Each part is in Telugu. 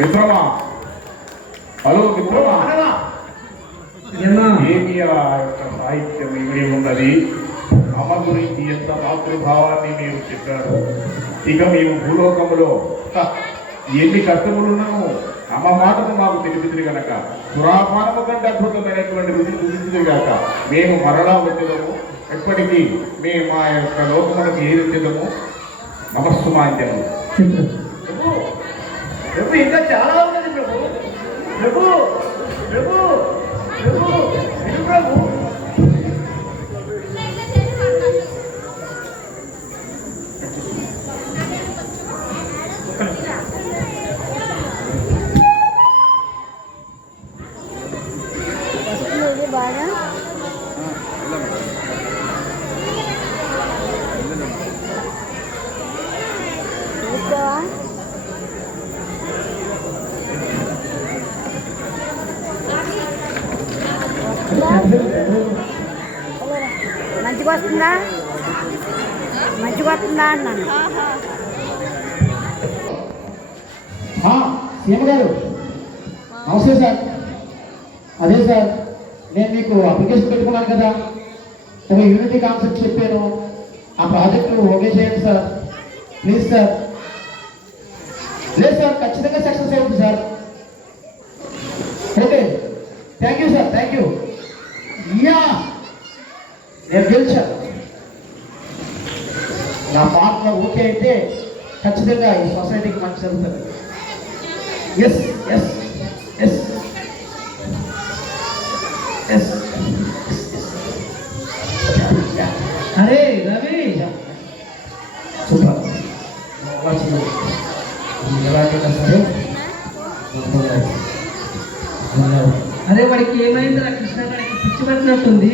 మిత్రమా, హలో మిత్రమా, ఏమి ఆ యొక్క సాహిత్యం ఇమిడి ఉన్నది? అమ్మ గురించి ఎంత మాతృభావాన్ని మీరు చెప్పారు. ఇక మేము భూలోకములో ఎన్ని కష్టములున్నాము అమ్మ మాటను మాకు తెలిపింది కనుక పురాపానము కంటే అద్భుతమైనటువంటి రుచి చూపించింది కాక మేము మరలా వచ్చేదము. ఎప్పటికీ మేము మా యొక్క లోకములకు ఏది వచ్చేదము. నమస్సుమాంజనము. ప్రభు ఇంకా చాలా ఉన్నది ప్రభు. ప్రభు ప్రభు ప్రభు విను ప్రభు. మంచిగా వస్తుందా? మంచిగా వస్తుందా అన్నాను. సీఎం గారు నమస్తే సార్. అదే సార్, నేను మీకు అప్లికేషన్ పెట్టుకున్నాను కదా, ఒక యూనిటీ కాన్సెప్ట్ చెప్పాను. ఆ ప్రాజెక్టు ఓకే చేయండి సార్, ప్లీజ్ సార్. లేదు సార్, ఖచ్చితంగా సక్సెస్ అవుతుంది sir. Okay, thank you sir, thank you. Yeah, నేను గెలిచాను. నా పార్ట్నర్ ఓకే అయితే ఖచ్చితంగా ఈ సొసైటీకి మంచి జరుగుతుంది. Yes yes yes yes. అరే రవి, సూపర్. ఎలాగైనా సరే అరే వాడికి ఏమైంది? నా కృష్ణ గారికి పిచ్చి పట్టినట్టుంది.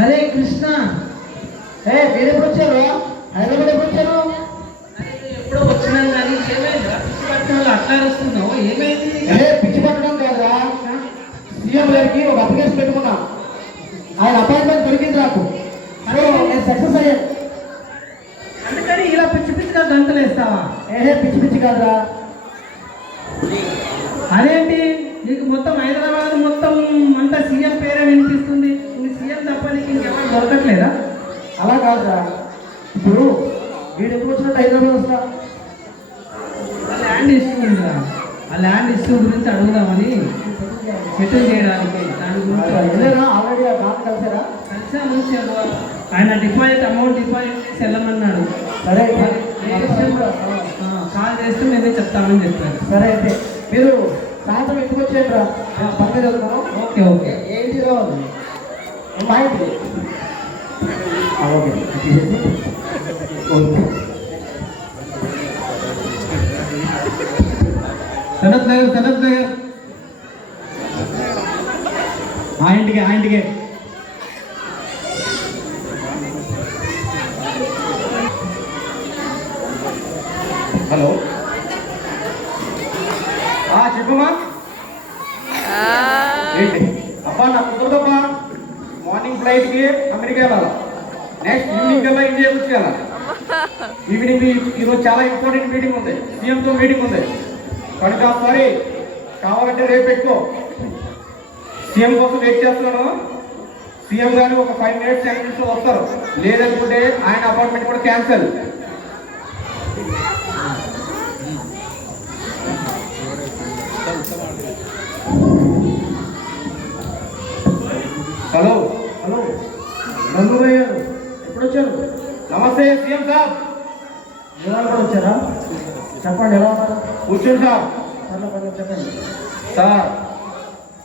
అరే కృష్ణ, మీరెప్పుడు వచ్చారు? హైదరాబాద్ ఎప్పుడు వచ్చారు? ఎప్పుడో వచ్చినాం కానీ ఏమైంది? పిచ్చి పట్టిన వాళ్ళు అట్లా వస్తున్నావు, ఏమైంది? పిచ్చి పట్టడం కాదురా, సీఎం గారికి ఒక అప్లికేషన్ పెట్టుకున్నా. ఆయన అపాయింట్మెంట్ దొరికింది నాకు. నేను సక్సెస్ అయ్యాను. అందుకని ఇలా పిచ్చి పిచ్చిగా గంతలేస్తావా? పిచ్చి పిచ్చి కాదురా. అదేంటి నీకు మొత్తం హైదరాబాద్ మొత్తం అంతా సీఎం పేరే వినిపిస్తుంది. నీ సీఎం తప్ప నీకు ఇంకెవరు దొరకట్లేదా? అలా కాదురా, ఇప్పుడు వీడు ఎప్పుడు వచ్చినట్టు హైదరాబాద్ వస్తా. ల్యాండ్ ఇష్యూ ఉందా? ఆ ల్యాండ్ ఇష్యూ గురించి అడుగుదామని, సెటిల్ చేయడానికి. దాని గురించి ఆల్రెడీ ఆ బాగా కలిసారా? కలిసాము. ఆయన అమౌంట్ డిపాజిట్ చేసి వెళ్ళమన్నాడు. సరే, కాల్ చేస్తే మేమే చెప్తామని చెప్పారు. సరే, అయితే మీరు సాయంత్రం ఎందుకు వచ్చేయండి రా, పక్కన వెళ్తాను. Okay okay. ఏంటి రావాలి మా ఇంటికి? ఓకే, సనత్ నగర్ ఆ ఇంటికి. హలో, చెప్పమ్మా. ఏంటి అబ్బా, నాకు కుదరదబ్బా. మార్నింగ్ ఫ్లైట్కి అమెరికా వెళ్ళాలి, నెక్స్ట్ ఈవినింగ్ కల్లా ఇండియాకి వచ్చేయాలి. ఈవినింగ్ ఈరోజు చాలా ఇంపార్టెంట్ మీటింగ్ ఉంది, సీఎంతో మీటింగ్ ఉంది కనుక సారీ, కావాలంటే రేపు పెట్టుకో. సీఎం కోసం వెయిట్ చేస్తున్నాను. సీఎం గారు ఒక 5 minutes 10 minutes లో వస్తారు. లేదనుకుంటే ఆయన అపాయింట్మెంట్ కూడా క్యాన్సిల్. హలో హలో, నందుభయ్య గారు ఎప్పుడు వచ్చారు? నమస్తే సీఎం సార్. ఎలా కూడా వచ్చారా? చెప్పండి, ఎలా ఉన్నారు? కూర్చోండి సార్. చెప్పండి సార్,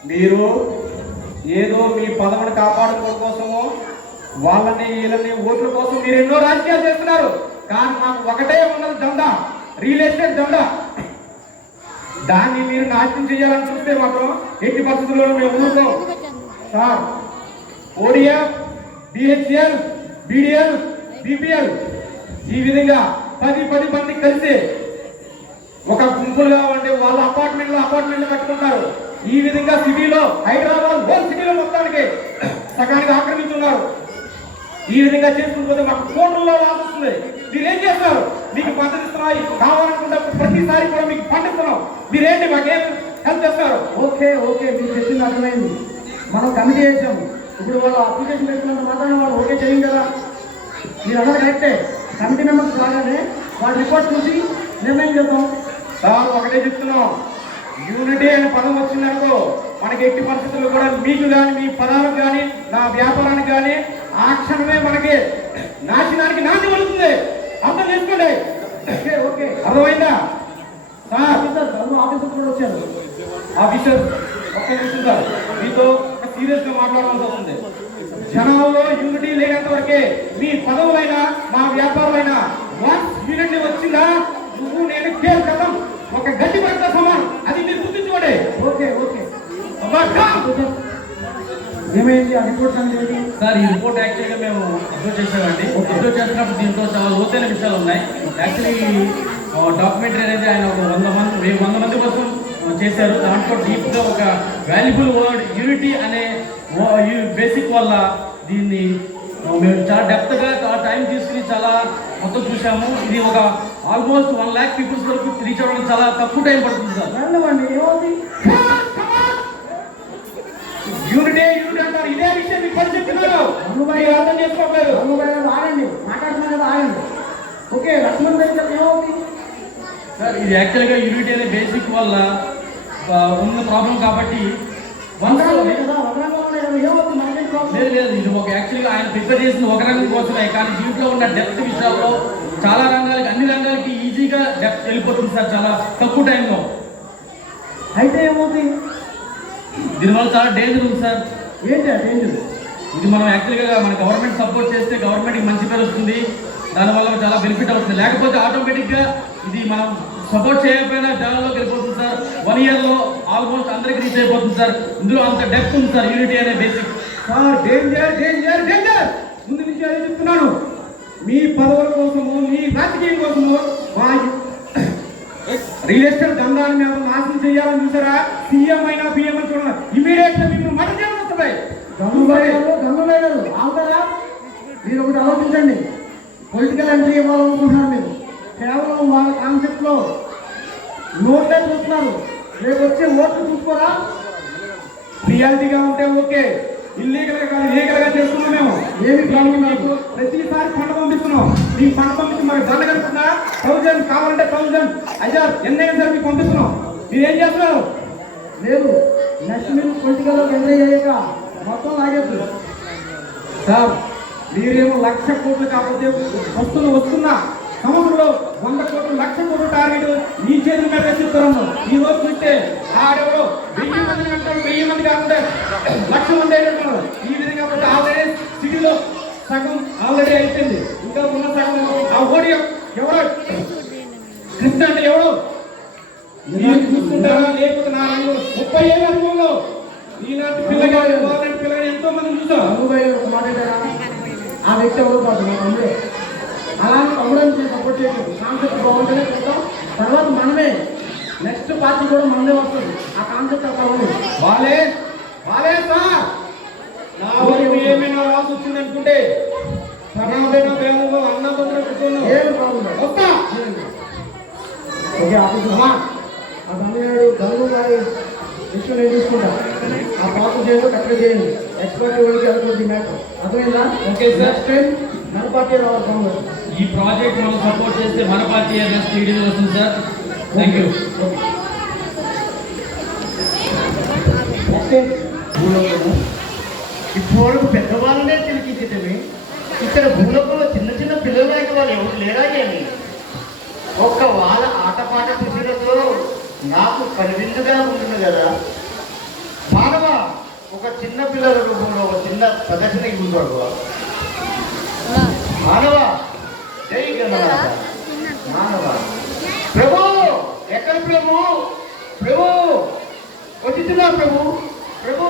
మీరు ఏదో మీ పదవిని కాపాడుకోవడం కోసము వాళ్ళని వీళ్ళని ఓట్ల కోసం మీరు ఎన్నో రాజకీయాలు చేస్తున్నారు. కానీ మాకు ఒకటే ఉన్నది దండ, రియల్ ఎస్టేట్ దండ. దాన్ని మీరు నాశనం చేయాలని చూస్తే మాత్రం ఎట్టి పరిస్థితుల్లో మేము ఊరుకోం sir. ODF, BHEL, BDL, BPL ఈ విధంగా 10 మంది కలిసి ఒక గుంపులుగా ఉండి వాళ్ళ అపార్ట్మెంట్లు కట్టుకుంటారు. ఈ విధంగా సిటీలో హైదరాబాద్ హోల్ సిటీలో మొత్తానికి సగానికి ఆక్రమించున్నారు. ఈ విధంగా చేసుకుంటే మాకు కోట్లలో లాభం వస్తుంది. మీరు ఏం చేస్తారు? మీకు పద్ధతి ఇస్తున్నాయి కావాలనుకుంటే ప్రతిసారి కూడా మీకు పండిస్తున్నాం. మీరేంటి మాకేం హెల్ప్ చేస్తారు? ఓకే మీరు చెప్పింది అర్థమైంది. మనం కమిటీ చేసాము. ఇప్పుడు వాళ్ళు అప్లికేషన్ పెట్టుకున్నంత మాత్రాన వాళ్ళు ఓకే చేయం కదా. మీరు అన్నది కరెక్టే. కమిటీ మెంబర్స్ రాగానే వాళ్ళ రిపోర్ట్ చూసి నిర్ణయం చేద్దాం. సార్ ఒకటే చెప్తున్నాం, యూనిటీ అనే పదం వచ్చిందనుకో మనకి ఎట్టి పరిస్థితుల్లో కూడా మీకు కానీ మీ పదాలకు కానీ నా వ్యాపారానికి కానీ ఆ క్షణమే మనకి నాశనానికి నాంది పడుతుంది. అర్థం చేసుకోండి. ఓకే అర్థమైందా సార్? ఆఫీసర్ కూడా వచ్చారు. ఆఫీసర్ ఒక్క నిమిషం సార్, మీతో సీరియస్ గా మాట్లాడాల్సి వస్తుంది. జనాల్లో యూనిటీ లేనంత వరకే మీ పదవులైనా మా వ్యాపారమైనా వన్స్ యూనిటీ వచ్చిందా నువ్వు నేను కేర్ కథం ఒక గట్టి పడితే సమానం. అది మీరు గుర్తించుకోండి. ఓకే అబ్బా, ఏమైంది ఆ రిపోర్ట్స్ అనేది? సార్ ఈ రిపోర్ట్ యాక్చువల్గా మేము అప్లోడ్ చేసామండి. అప్లోడ్ చేసినప్పుడు దీంట్లో చాలా లోతైన విషయాలు ఉన్నాయి. యాక్చువల్లీ డాక్యుమెంటరీ అనేది ఆయన ఒక 100 మంది కోసం చేశారు. దాంట్లో డీప్గా ఒక వాల్యుబుల్ వర్డ్ యూనిటీ అనే బేసిక్ వల్ల దీన్ని మేము చాలా డెప్త్గా చాలా టైం తీసుకుని చాలా మొత్తం చూసాము. ఇది ఒక ఆల్మోస్ట్ 1 lakh పీపుల్స్ వరకు రీచ్ అవ్వడానికి చాలా తక్కువ టైం పడుతుంది సార్. ఏమవుతుంది? యూనిటీ అంటారు. ఇదే విషయం మీకు పని చెప్తున్నారు. మీరు అర్థం చేసుకోలేదు. ఆగండి, మాట్లాడుతున్నారు కదా, ఆగండి. ఓకే లక్ష్మణ్ గారు ఏమవుతుంది? సార్ ఇది యాక్చువల్గా యూనిటీ అనే బేసిక్ వల్ల ఉన్న ప్రాబ్లం కాబట్టి లేదు ఇది ఒక యాక్చువల్గా ఆయన ప్రిపేర్ చేసిన ఒక రంగం కోసమే. కానీ దీంట్లో ఉన్న డెప్త్ విషయాల్లో చాలా రంగాలకి అన్ని రంగాలకి ఈజీగా డెప్త్ వెళ్ళిపోతుంది సార్ చాలా తక్కువ టైంలో. అయితే ఏమవుతుంది? దీనివల్ల చాలా డేంజర్ ఉంది సార్. ఏంటి ఆ డేంజర్? ఇది మనం యాక్చువల్గా మన గవర్నమెంట్ సపోర్ట్ చేస్తే గవర్నమెంట్కి మంచి పేరు వస్తుంది. దానివల్ల చాలా బెనిఫిట్ అవుతుంది. లేకపోతే ఆటోమేటిక్గా ఇది మనం సపోర్ట్ చేయకపోయినా జనాల్లోకి వెళ్ళిపోతుంది సార్. 1 yearలో ఆల్మోస్ట్ అందరికి రీచ్ అయిపోతుంది సార్. ఇందులో అంత డెప్త్ ఉంది సార్ యూనిటీ అనే బేసిక్. సార్ డేంజర్ ముందు నుంచి అదే చెప్తున్నాను. మీ పదవుల కోసము మీ రాజకీయం కోసము మా రియల్ ఎస్టేట్ దండాన్ని మేము నాశనం చేయాలని చూసారా? సీఎం అయినా పిఎం అని చూడాలి. ఇమీడియట్ గా మీరు మరణ చేయాల్సి వస్తుంది. గంగుబాయి ఆగుతారా? మీరు ఒకటి ఆలోచించండి. పొలిటికల్ ఎంట్రీ ఇవ్వాలనుకుంటున్నారు. మీరు కేవలం వాళ్ళ కాన్సెప్ట్ లో నోట్లే చూస్తున్నారు. రేపు వచ్చే ఓట్లు చూసుకోరా? రియాలిటీగా ఉంటే ఓకే. ఇల్లీగల్ గా కాదు లీగల్ గా చేస్తున్నాం మేము. ఏమి ప్రాబ్లం నాకు? ప్రతిసారి పంట పంపిస్తున్నాం. మీ పంట పంపించి మనకు దండ కలుపుతున్నా 1000 కావాలంటే 1000 అయ్యా ఎన్నైనా సరే మీకు పంపిస్తున్నాం. మీరు ఏం చేస్తున్నారు? లేదు నెక్స్ట్ మీరు పొలిటికల్లో ఎంట్రీ అయ్యాక మొత్తం లాగేద్దు. సార్ మీరేమో 1,00,000 కోట్లు కాకపోతే వస్తున్నా సంవత్సరంలో 100 కోట్లు 1,00,000 కోట్లు టార్గెట్ ఈ చేతుల మీద చెప్తారు. ఈ రోజు చూస్తే ఆడెవడో 1000 మందిని అంటారు. 1000 మంది కాకుండా 1,00,000 మంది అంటున్నారు. ఈ విధంగా ఆల్రెడీ సిటీలో సగం ఆల్రెడీ అయిపోయింది. ఇంకా ఉన్న సగం ఆ ఓడి ఎవరో కృష్ణ అంటే ఎవరు మీరు చూసుకుంటారా? లేకపోతే నా రంగు 30 ఏళ్ళ అనుభవంలో ఈనాటి పిల్లగాడు వాళ్ళంటి పిల్లగాడు ఎంతో మంది చూసాం. గంగుబాయి ఒక మాట ఏంటరా? ఆ వ్యక్తి ఎవరు కాదు, మా తమ్ముడే. అలాంటి తమ్ముడని సపోర్ట్ చేయలేదు. కాన్సెప్ట్ బాగుంటేనే చూద్దాం. తర్వాత మనమే నెక్స్ట్ పార్టీ కూడా మనమే వస్తుంది. ఆ కాన్సెప్ట్ అక్కడ ఉంది. వాళ్ళే సార్ నా ఊరికి ఏమైనా రాసి వచ్చింది అనుకుంటే సనాతన ప్రేమలో అన్నదమ్ములు కూర్చొని ఏమి ప్రాబ్లం లేదు. వస్తా. ఓకే ఆఫీసర్ ఆ తమ్ముడు గంగుబాయి విషయం నేను తీసుకుంటా. ఆ ప్రాసెస్ ఏదో కరెక్ట్గా చేయండి. ఎక్స్పర్ట్ వాళ్ళకి వెళ్తుంది మ్యాటర్. అర్థమైందా? Okay sir. నెక్స్ట్ టైం మన పార్టీ రావాలి తమ్ముడు. ఈ ప్రాజెక్ట్ మనం సపోర్ట్ చేస్తే మన పార్టీ టీడీపీ వస్తుంది sir. Thank you. Next time ఇప్పుడు పెద్దవాళ్ళనే తిరిగిచ్చితమే ఇక్కడ భూలోకంలో చిన్న చిన్న పిల్లలకి వాళ్ళు ఎవరు లేరా అని ఒక్క వాళ్ళ ఆటపాట చూసినతో నాకు కనువిందుగా ఉంటుంది కదా. మానవ ఒక చిన్న పిల్లల రూపంలో ఒక చిన్న ప్రదర్శనకి ముందు మానవ జై గణనాథ. మానవ ప్రభు ఎక్కడ ప్రభు? ప్రభు వచ్చిస్తున్నా ప్రభు. ప్రభు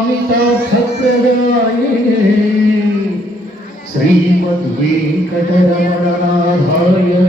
అమిత భద్రదాయి శ్రీమద్వేంకటరమణనాథాయ